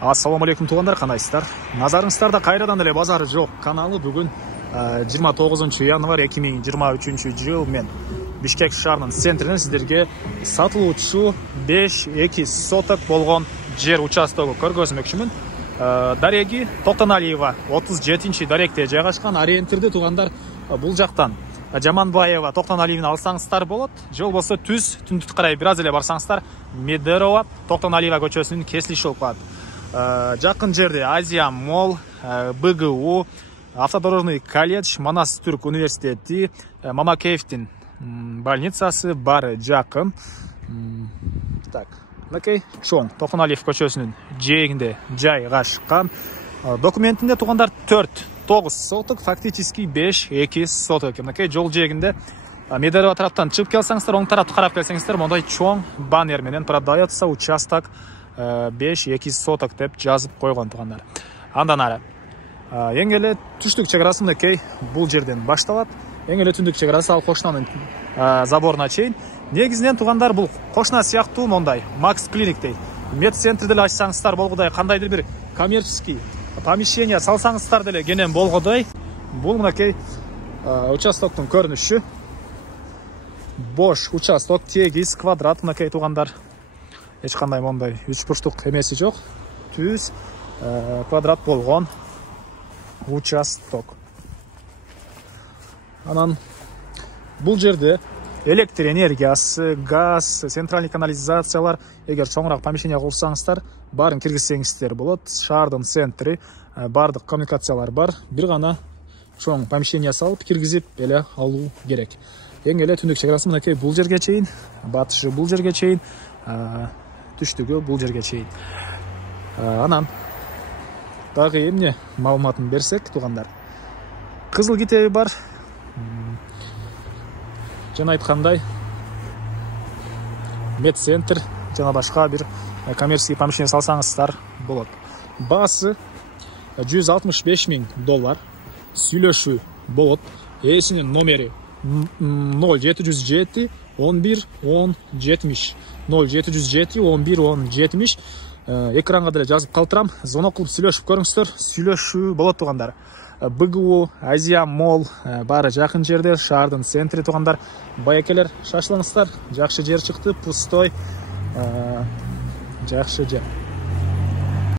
Ассаламу алейкум туугандар, кандайсыздар? Назарыңыздарда кайрадан эле базары жок каналы бүгүн 29 январь 2023 жыл мен Бишкек шаарынын центринен сиздерге сатылуучу 5-2 соток болгон жер участогу көргөзмөкчүмүн. Дареги Токтоналиева 37 даректе жайгашкан. Ориентирди туугандар бул жактан Жаманбаева Токтоналиевни алсаңыздар болот. Же болбосо түндүккө карай бир аз эле барсаңыздар Медерова Токтоналиева көчөсүнүн кесилиши болуп калат. Жакын жерде Азия Молл, БГУ, Автодорожный колледж, Манас Түрк университети, Мамакеевдин больницасы бар жакын. Так, мынакей чоң Токтоналиев көчөсүнүн жээгинде жайгашкан. Документинде туугандар 4-9 соток, фактически 5-2 соток. Мынакей жол жээгинде Медерова тараптан чыгып келсеңиздер, оң тарапты карап келсеңиздер, мондай чоң баннер менен продается участок 5-2 соток деп жазып койгон туугандар. Андан ары эң эле түштүк чек арасы мынакей бул жерден башталат. Эң эле түндүк чек арасы ал кошунанын заборуна чейин. Негизинен туугандар бул кошуна сыяктуу мондай Макс клиниктей медцентрди деле ачсаңыздар болгодай, кандайдыр бир коммерческий помещение салсаңыздар деле кенен болгодай, бул мынакей участоктун көрүнүшү. Бош участок, тегиз квадрат мынакей туугандар. Эч кандай мондай үч бурчтук эмеси жок. Түз квадрат болгон участок. Анан бул жерде электр энергиясы, газ, центральный канализациялар, эгер чоңураак помещение курсаңыздар, баарын киргизсеңиздер болот. Шаардын центри, баардык коммуникациялар бар. Бир гана чоң помещение салып киргизип эле алуу керек. Эң эле түндүк чек арасы мынакей бул жерге чейин, батышы бул жерге чейин, түштүгү бул жерге чейин. Анан дагы эмне маалыматын берсек туугандар, кызыл китеби бар. Жана айткандай медцентр жана башка бир коммерческий помещение салсаңыздар болот. Баасы $165,000. Сүйлөшүү болот. Эсинин номери 0707 11 10 70. 0707 11 10 70. Экранга деле жазып калтырам. Звонок кылып сүйлөшүп көрүңүздөр. Сүйлөшүү болот туугандар. БГУ, Азия Молл баары жакын жерде, шаардын центри туугандар. Байекелер шашылыңыздар. Жакшы жер чыкты, пустой. Жакшы жер.